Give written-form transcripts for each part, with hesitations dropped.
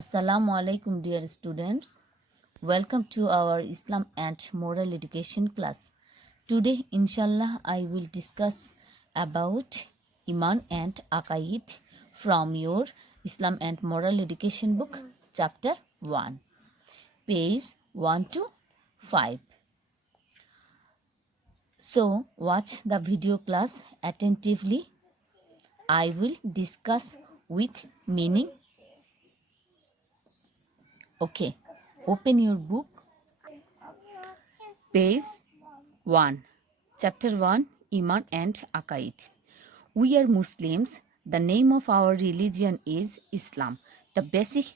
Assalamu alaikum, dear students. Welcome to our Islam and Moral Education class. Today, inshallah, I will discuss about Iman and Aqaid from your Islam and Moral Education book, chapter 1, page 1 to 5. So, watch the video class attentively. I will discuss with meaning. Okay, open your book. Page 1. Chapter 1, Iman and Aqaid. We are Muslims. The name of our religion is Islam. The basic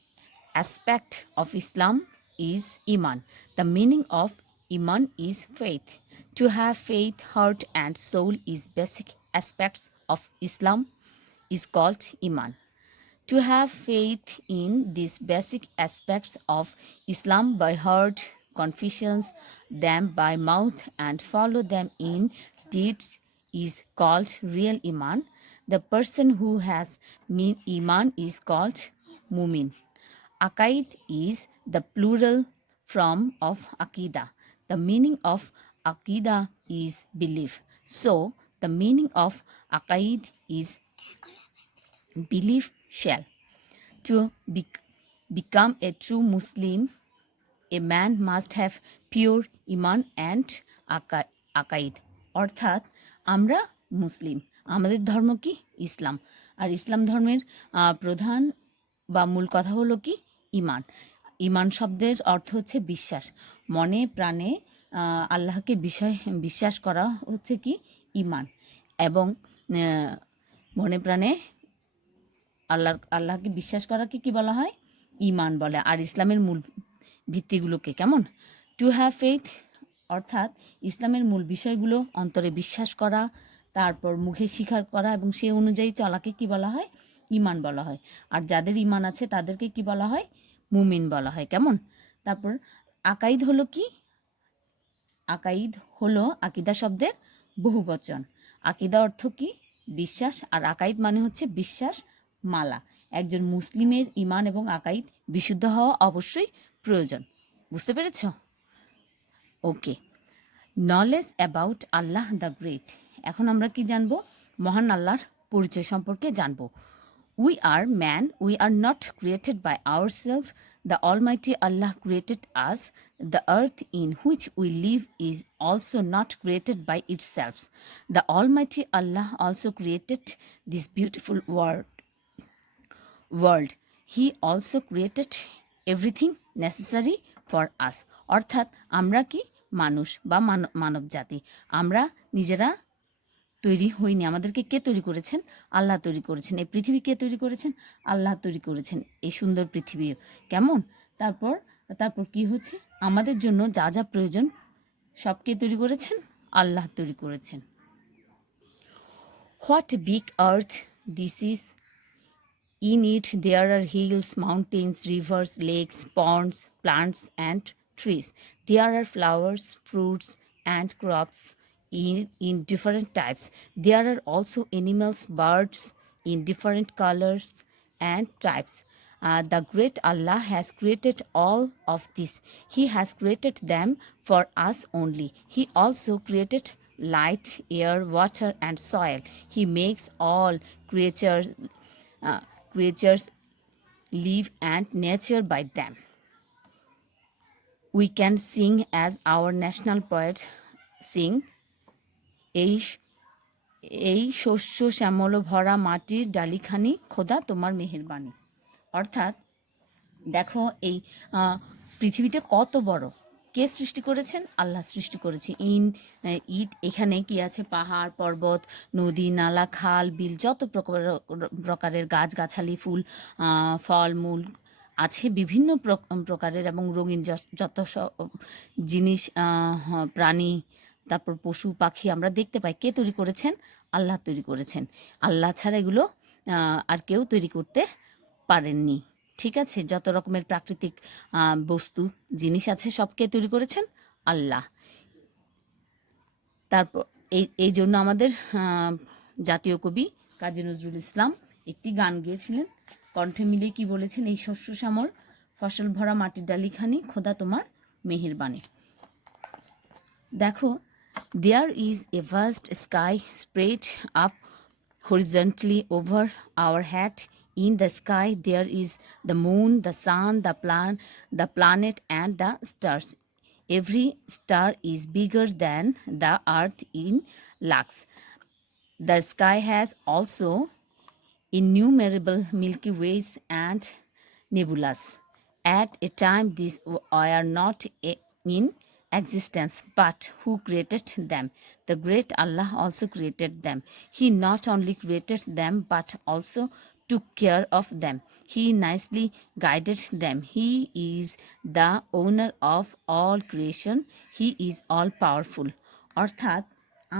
aspect of Islam is Iman. The meaning of Iman is faith. To have faith, heart and soul is basic aspects of Islam is called Iman. To have faith in these basic aspects of Islam by heart, confessions them by mouth, and follow them in deeds is called real Iman. The person who has Iman is called Mumin. Aqaid is the plural form of Aqidah. The meaning of Aqidah is belief. So, the meaning of Aqaid is belief shall. To become a true Muslim, a man must have pure iman and Akaid. অর্থাৎ আমরা মুসলিম, আমাদের ধর্ম কি ইসলাম, আর ইসলাম ধর্মের প্রধান বা মূল কথা হলো কি ইমান। ইমান শব্দের অর্থ হচ্ছে বিশ্বাস, মনে প্রাণে আল্লাহকে বিশ্বাস করা হচ্ছে কি ইমান, এবং মনে প্রাণে আল্লাহকে বিশ্বাস করাকে কি বলা হয়, ইমান বলে। আর ইসলামের মূল ভিত্তিগুলোকে কেমন, টু হ্যাভ ফেথ অর্থাৎ ইসলামের মূল বিষয়গুলো অন্তরে বিশ্বাস করা, তারপর মুখে স্বীকার করা এবং সে অনুযায়ী চলাকে কি বলা হয়, ইমান বলা হয়। আর যাদের ইমান আছে তাদেরকে কি বলা হয়, মুমিন বলা হয়। কেমন, তারপর আকাইদ হলো কি, আকাইদ হলো আকিদা শব্দের বহুবচন। আকিদা অর্থ কি বিশ্বাস, আর আকাইদ মানে হচ্ছে বিশ্বাস মালা। একজন মুসলিমের ইমান এবং আকাইদ বিশুদ্ধ হওয়া অবশ্যই প্রয়োজন। বুঝতে পেরেছ? Okay, knowledge about Allah the great. এখন আমরা কি জানবো, মহান আল্লাহর পরিচয় সম্পর্কে জানবো। We are man, we are not created by ourselves. The Almighty Allah created us. The earth in which we live is also not created by itself. The Almighty Allah also created this beautiful world. He also created everything necessary for us. অর্থাৎ আমরা কি মানুষ বা মানব জাতি, আমরা নিজেরা তৈরি হইনি, আমাদেরকে কে তৈরি করেছেন, আল্লাহ তৈরি করেছেন। এই পৃথিবী কে তৈরি করেছেন, আল্লাহ তৈরি করেছেন, এই সুন্দর পৃথিবী। কেমন, তারপর কি হচ্ছে, আমাদের জন্য যা যা প্রয়োজন সব কে তৈরি করেছেন, আল্লাহ তৈরি করেছেন। What big earth this is, in it there are hills, mountains, rivers, lakes, ponds, plants and trees. There are flowers, fruits and crops in different types. There are also animals, birds in different colors and types. The great Allah has created all of this. He has created them for us only. He also created light, air, water and soil. He makes all creatures live and nature by them. We can sing as our national poet sing, এই শস্য শ্যামল ভরা মাটির ডালিখানি খোদা তোমার মেহেরবানি। অর্থাৎ দেখো এই পৃথিবীটা কত বড়, কে সৃষ্টি করেছেন, আল্লাহ সৃষ্টি করেছে। এখানে কি আছে, পাহাড় পর্বত, নদী নালা, খাল বিল, যত প্রকারের গাছগাছালি, ফুল ফল মূল আছে, বিভিন্ন প্রকারের এবং রঙিন যত জিনিস, প্রাণী, তারপর পশু পাখি আমরা দেখতে পাই, কে তৈরি করেছেন, আল্লাহ তৈরি করেছেন। আল্লাহ ছাড়া এগুলো আর কেউ তৈরি করতে পারেননি। ঠিক আছে, যত রকমের প্রাকৃতিক বস্তু জিনিস আছে সবকে তৈরি করেছেন আল্লাহ। তারপর এই জন্য আমাদের জাতীয় কবি কাজী নজরুল ইসলাম একটি গান গেয়েছিলেন, কণ্ঠে মিলিয়ে কি বলেছেন? এই শস্য শ্যামল ফসল ভরা মাটির ডালিখানি খোদা তোমার মেহেরবানি। দেখো, there is a vast sky spread up horizontally over our head. In the sky there is the moon, the sun, the planet and the stars. Every star is bigger than the earth in lakhs. The sky has also innumerable Milky Ways and nebulas. At a time, these are not in existence, but who created them? The great Allah also created them. He not only created them, but also took care of them. He nicely guided them. He is the owner of all creation. He is all powerful. অর্থাৎ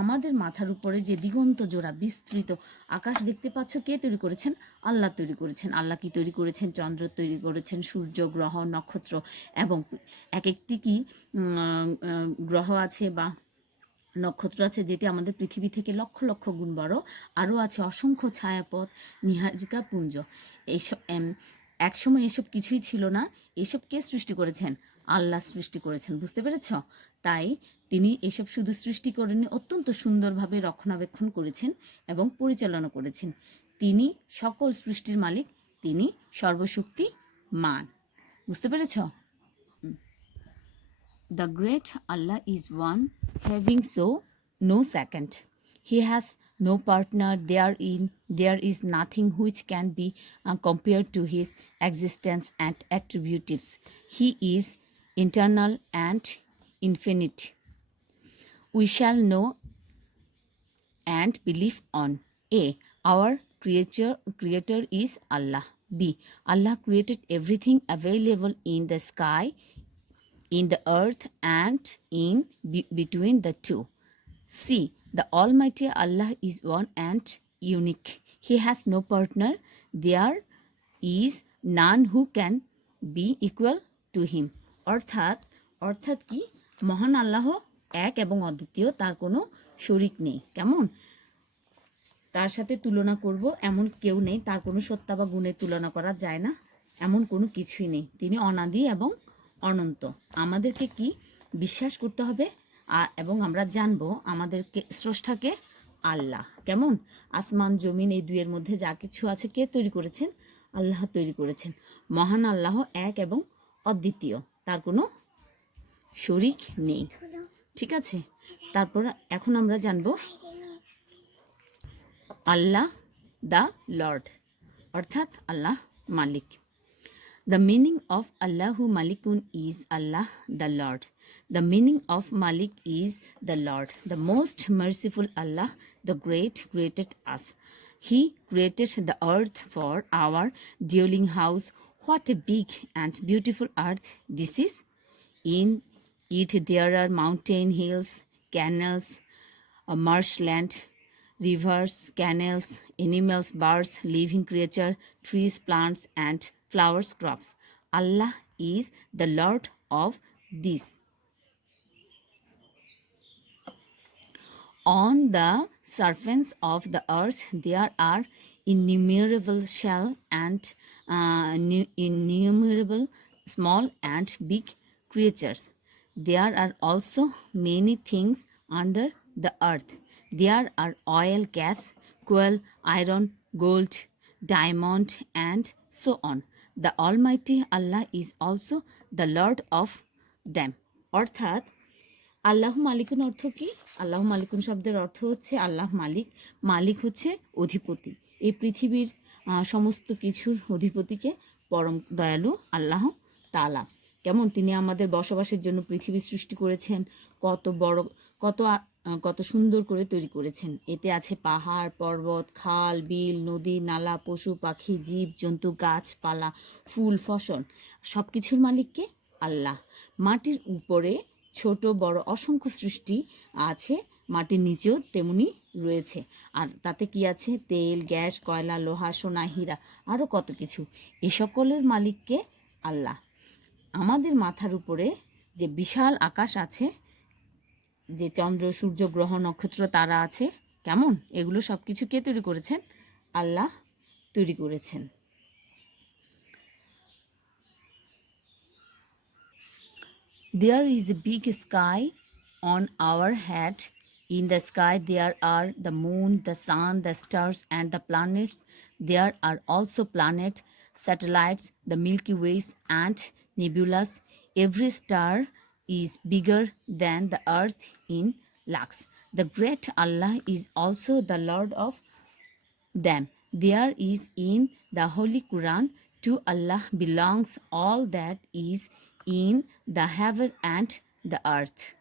আমাদের মাথার উপরে যে দিগন্ত জোড়া বিস্তৃত আকাশ দেখতে পাচ্ছ, কে তৈরি করেছেন? আল্লাহ তৈরি করেছেন। আল্লাহ কি তৈরি করেছেন? চন্দ্র তৈরি করেছেন, সূর্য, গ্রহ, নক্ষত্র, এবং এক একটি কি গ্রহ আছে বা নক্ষত্র আছে যেটি আমাদের পৃথিবী থেকে লক্ষ লক্ষ গুণ বড়। আরও আছে অসংখ্য ছায়াপথ, নীহারিকা পুঞ্জ। এইসব একসময় এসব কিছুই ছিল না। এসব কে সৃষ্টি করেছেন? আল্লাহ সৃষ্টি করেছেন। বুঝতে পেরেছ? তাই তিনি এসব শুধু সৃষ্টি করেননি, অত্যন্ত সুন্দরভাবে রক্ষণাবেক্ষণ করেছেন এবং পরিচালনা করেছেন। তিনি সকল সৃষ্টির মালিক, তিনি সর্বশক্তিমান। বুঝতে পেরেছ? The great Allah is one, having so no second. He has no partner. There is nothing which can be compared to his existence and attributes. He is eternal and infinite. We shall know and believe on. A. Our creator is Allah. B. Allah created everything available in the sky, in the earth and in between the two. C. The Almighty Allah is one and unique. He has no partner. There is none who can be equal to him. অর্থাৎ কি? মহান আল্লাহ এক এবং অদ্বিতীয়, তার কোনো শরিক নেই। কেমন? তার সাথে তুলনা করব এমন কেউ নেই, তার কোনো সত্তা বা গুণের তুলনা করা যায় না, এমন কোনো কিছুই নেই। তিনি অনাদি এবং অনন্ত। আমাদেরকে কি বিশ্বাস করতে হবে এবং আমরা জানবো আমাদেরকে স্রষ্টাকে আল্লাহ। কেমন? আসমান জমিন এই দুইয়ের মধ্যে যা কিছু আছে কে তৈরি করেছেন? আল্লাহ তৈরি করেছেন। মহান আল্লাহ এক এবং অদ্বিতীয়, তার কোনো শরিক নেই। ঠিক আছে? তারপর এখন আমরা জানবো আল্লাহ দ্য লর্ড, অর্থাৎ আল্লাহ মালিক। The meaning of Allahu Malikun is Allah the Lord. The meaning of Malik is the Lord. The most merciful Allah, the great, created us. He created the earth for our dwelling house. What a big and beautiful earth this is. In it there are mountain, hills, canals, marshland, rivers, canals, animals, birds, living creature, trees, plants, and flowers, crops. Allah is the Lord of this. On the surface of the earth there are innumerable shell and innumerable small and big creatures. There are also many things under the earth. There are oil, gas, coal, iron, gold, diamond, and so on. The Almighty Allah is also the Lord of them. অর্থাৎ আল্লাহ মালিকুন অর্থ কি? আল্লাহ মালিকুন শব্দের অর্থ হচ্ছে আল্লাহ মালিক। মালিক হচ্ছে অধিপতি। এই পৃথিবীর সমস্ত কিছুর অধিপতিকে পরম দয়ালু আল্লাহ তাআলা। কেমন? তিনি আমাদের বসবাসের জন্য পৃথিবী সৃষ্টি করেছেন। কত বড়, কত সুন্দর করে তৈরি করেছেন। এতে আছে পাহাড়, পর্বত, খাল, বিল, নদী, নালা, পশু পাখি, জীব জন্তু, গাছপালা, ফুল, ফসল, সব কিছুর মালিককে আল্লাহ। মাটির উপরে ছোট বড় অসংখ্য সৃষ্টি আছে, মাটির নিচেও তেমনি রয়েছে। আর তাতে কি আছে? তেল, গ্যাস, কয়লা, লোহা, সোনা, হীরা, আরও কত কিছু। এ সকলের মালিককে আল্লাহ। আমাদের মাথার উপরে যে বিশাল আকাশ আছে, যে চন্দ্র, সূর্য, গ্রহ, নক্ষত্র, তারা আছে, কেমন? এগুলো সব কিছু কে তৈরি করেছেন? আল্লাহ তৈরি করেছেন। There is a big sky on our head. In the sky, there are the moon, the sun, the stars, and the planets. There are also planets, satellites, the Milky Ways, and nebulas. Every star is bigger than the earth in lakhs. The great Allah is also the Lord of them. There is in the Holy Quran, to Allah belongs all that is in the heaven and the earth.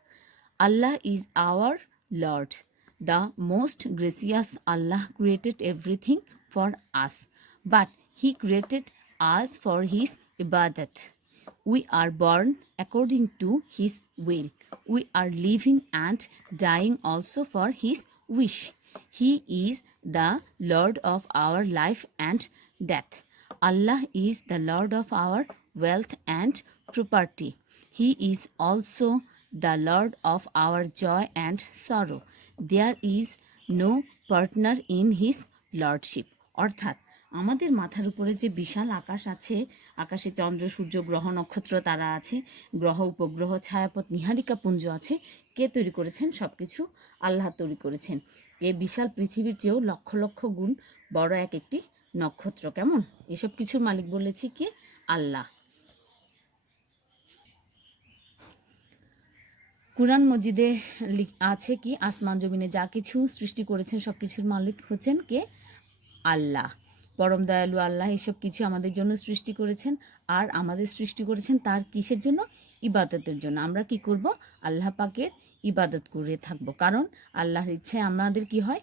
Allah is our Lord. The most gracious Allah created everything for us, but He created us for His ibadat. We are born according to His will. We are living and dying also for His wish. He is the Lord of our life and death. Allah is the Lord of our wealth and property. He is also the Lord of our joy and sorrow. There is no partner in His lordship. অর্থাৎ আমাদের মাথার উপরে যে বিশাল আকাশ আছে, আকাশে চন্দ্র, সূর্য, গ্রহ, নক্ষত্র, তারা আছে, গ্রহ, উপগ্রহ, ছায়াপথ, নীহারিকা পুঞ্জ আছে, কে তৈরি করেছেন? সব কিছু আল্লাহ তৈরি করেছেন। এই বিশাল পৃথিবীর চেয়েও লক্ষ লক্ষ গুণ বড় এক একটি নক্ষত্র। কেমন? এসব কিছুর মালিক বলেছি কি? আল্লাহ। কুরআন মজিদে আছে কি আসমান জমিনে যা কিছু সৃষ্টি করেছেন সব কিছুর মালিক হচ্ছেন কে? আল্লাহ। পরম দয়ালু আল্লাহ এসব কিছু আমাদের জন্য সৃষ্টি করেছেন, আর আমাদের সৃষ্টি করেছেন তার কিসের জন্য? ইবাদতের জন্য। আমরা কি করব? আল্লাহ পাকের ইবাদত করে থাকব, কারণ আল্লাহর ইচ্ছায় আমাদের কি হয়?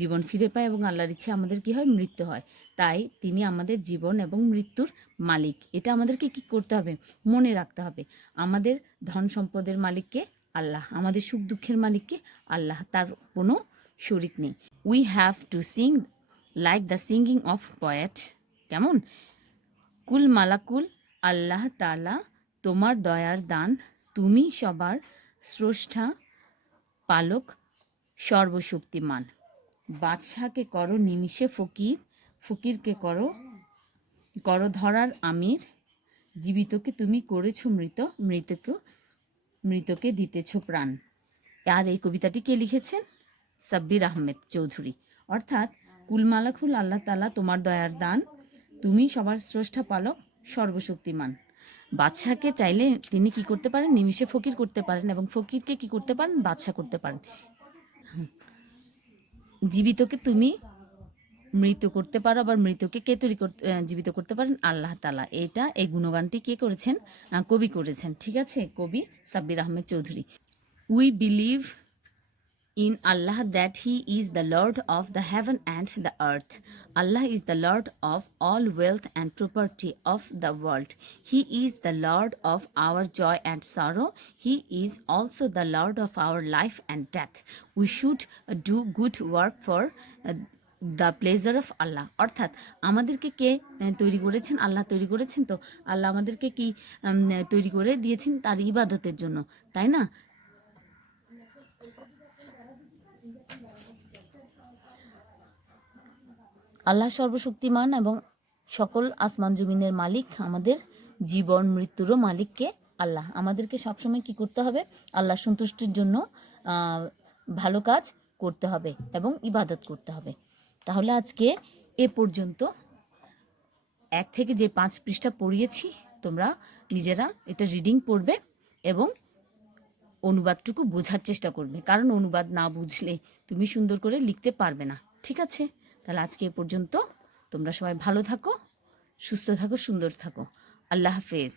জীবন ফিরে পায়, এবং আল্লাহর ইচ্ছে আমাদের কি হয়? মৃত্যু হয়। তাই তিনি আমাদের জীবন এবং মৃত্যুর মালিক। এটা আমাদেরকে কি করতে হবে? মনে রাখতে হবে। আমাদের ধন সম্পদের মালিককে? আল্লাহ। আমাদের সুখ দুঃখের মালিককে? আল্লাহ। তার কোনো শরিক নেই। We have to Singh like the singing of poet. কেমন? কুল মালাকুল আল্লাহ তাআলা, তোমার দয়ার দান, তুমি সবার স্রষ্টা, পালক, সর্বশক্তিমান। বাদশাহকে করো নিমিষে ফকির, ফকিরকে করো করো ধরার আমির। জীবিতকে তুমি করেছো মৃত, মৃতকে দিতেছ প্রাণ। আর এই কবিতাটি কে লিখেছেন? সাব্বির আহমেদ চৌধুরী। অর্থাৎ কুলমালাকুল আল্লাহ তাআলা, তোমার দয়ার দান, তুমি সবার স্রষ্টা, পালক, সর্বশক্তিমান। বাদশাহকে চাইলে তিনি কি করতে পারেন? নিমিষে ফকির করতে পারেন, এবং ফকিরকে কি করতে পারেন? বাদশাহ করতে পারেন। জীবিতকে তুমি মৃত করতে পারো, আবার মৃতকে কে তৈরি করতে জীবিত করতে পারেন? আল্লাহ তাআলা। এই গুণগানটি কে করেছেন? কবি করেছেন। ঠিক আছে, কবি Sabbir Ahmed Chowdhury. We believe in Allah that He is the Lord of the heaven and the earth. Allah is the Lord of all wealth and property of the world. He is the Lord of our joy and sorrow. He is also the Lord of our life and death. We should do good work for the pleasure of Allah. অর্থাৎ আমাদেরকে কে তৈরি করেছেন? আল্লাহ তৈরি করেছেন। তো আল্লাহ আমাদেরকে কি তৈরি করে দিয়েছেন? তার ইবাদতের জন্য, তাই না? আল্লাহ সর্বশক্তিমান এবং সকল আসমান জমিনের মালিক। আমাদের জীবন মৃত্যুরও মালিককে? আল্লাহ। আমাদেরকে সবসময় কি করতে হবে? আল্লাহ সন্তুষ্টির জন্য ভালো কাজ করতে হবে এবং ইবাদত করতে হবে। তাহলে আজকে এ পর্যন্ত। 1 থেকে যে 5 পৃষ্ঠা পড়িয়েছি, তোমরা নিজেরা এটা রিডিং পড়বে এবং অনুবাদটুকু বোঝার চেষ্টা করবে, কারণ অনুবাদ না বুঝলে তুমি সুন্দর করে লিখতে পারবে না। ঠিক আছে? তাহলে আজকে এ পর্যন্ত। তোমরা সবাই ভালো থাকো, সুস্থ থাকো, সুন্দর থাকো। আল্লাহ হাফেজ।